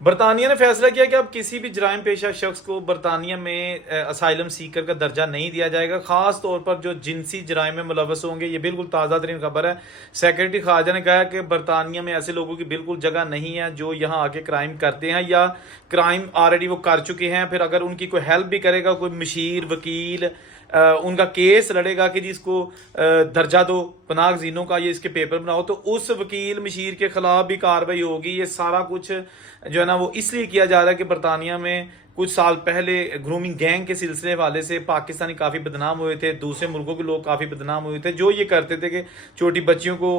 برطانیہ نے فیصلہ کیا کہ اب کسی بھی جرائم پیشہ شخص کو برطانیہ میں اسائلم سیکر کا درجہ نہیں دیا جائے گا، خاص طور پر جو جنسی جرائم میں ملوث ہوں گے۔ یہ بالکل تازہ ترین خبر ہے۔ سیکرٹری خارجہ نے کہا کہ برطانیہ میں ایسے لوگوں کی بالکل جگہ نہیں ہے جو یہاں آ کے کرائم کرتے ہیں یا کرائم آلریڈی وہ کر چکے ہیں، پھر اگر ان کی کوئی ہیلپ بھی کرے گا، کوئی مشیر، وکیل، ان کا کیس لڑے گا کہ جس کو درجہ دو پناہ گزینوں کا، یہ اس کے پیپر بناؤ، تو اس وکیل مشیر کے خلاف بھی کارروائی ہوگی۔ یہ سارا کچھ جو ہے نا وہ اس لیے کیا جا رہا ہے کہ برطانیہ میں کچھ سال پہلے گرومنگ گینگ کے سلسلے والے سے پاکستانی کافی بدنام ہوئے تھے، دوسرے ملکوں کے لوگ کافی بدنام ہوئے تھے جو یہ کرتے تھے کہ چھوٹی بچیوں کو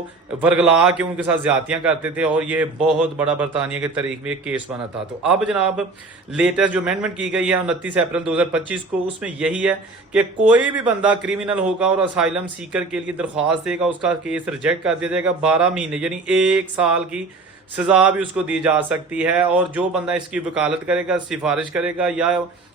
ورگلا کے ان کے ساتھ زیادتیاں کرتے تھے، اور یہ بہت بڑا برطانیہ کے تاریخ میں ایک کیس بنا تھا۔ تو اب جناب لیٹسٹ جو امینڈمنٹ کی گئی ہے 29 اپریل 2025 کو، اس میں یہی ہے کہ کوئی بھی بندہ کرمنل ہوگا اور اسائلم سیکر کے لیے درخواست دے گا، اس کا کیس ریجیکٹ کر دیا جائے گا، 12 مہینے یعنی 1 سال کی سزا بھی اس کو دی جا سکتی ہے۔ اور جو بندہ اس کی وکالت کرے گا، سفارش کرے گا، یا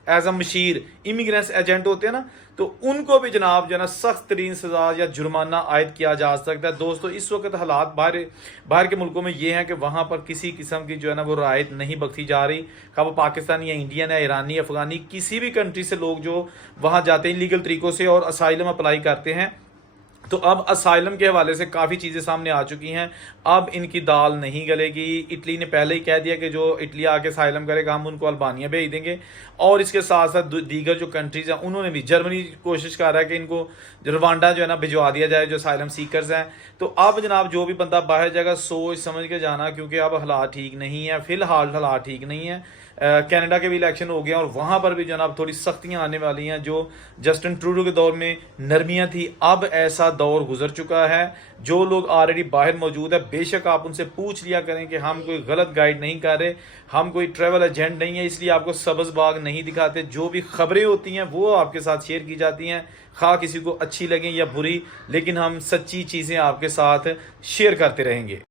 ایز اے مشیر امیگرینس ایجنٹ ہوتے ہیں نا، تو ان کو بھی جناب جو ہے نا سخت ترین سزا یا جرمانہ عائد کیا جا سکتا ہے۔ دوستو اس وقت حالات باہر کے ملکوں میں یہ ہیں کہ وہاں پر کسی قسم کی جو ہے نا وہ رعایت نہیں بخشی جا رہی، خواہ وہ پاکستانی یا انڈین ہے، ایرانی، افغانی، کسی بھی کنٹری سے لوگ جو وہاں جاتے ہیں لیگل طریقوں سے اور اسائلم اپلائی کرتے ہیں۔ تو اب اسائلم کے حوالے سے کافی چیزیں سامنے آ چکی ہیں، اب ان کی دال نہیں گلے گی۔ اٹلی نے پہلے ہی کہہ دیا کہ جو اٹلی آ کے اسائلم کرے گا ہم ان کو البانیہ بھیج دیں گے، اور اس کے ساتھ ساتھ دیگر جو کنٹریز ہیں انہوں نے بھی، جرمنی کوشش کر رہا ہے کہ ان کو روانڈا جو ہے نا بھجوا دیا جائے جو اسائلم سیکرز ہیں۔ تو اب جناب جو بھی بندہ باہر جائے گا سوچ سمجھ کے جانا، کیونکہ اب حالات ٹھیک نہیں ہیں، فی الحال حالات ٹھیک نہیں ہیں۔ کینیڈا کے بھی الیکشن ہو گیا اور وہاں پر بھی جناب تھوڑی سختیاں آنے والی ہیں۔ جو جسٹن ٹروڈو کے دور میں نرمیاں تھی، اب ایسا دور گزر چکا ہے۔ جو لوگ آلریڈی باہر موجود ہے، بے شک آپ ان سے پوچھ لیا کریں کہ ہم کوئی غلط گائیڈ نہیں کر رہے، ہم کوئی ٹریول ایجنٹ نہیں ہے، اس لیے آپ کو سبز باغ نہیں دکھاتے۔ جو بھی خبریں ہوتی ہیں وہ آپ کے ساتھ شیئر کی جاتی ہیں، خواہ کسی کو اچھی لگیں یا بری، لیکن ہم سچی چیزیں آپ کے ساتھ شیئر کرتے رہیں گے۔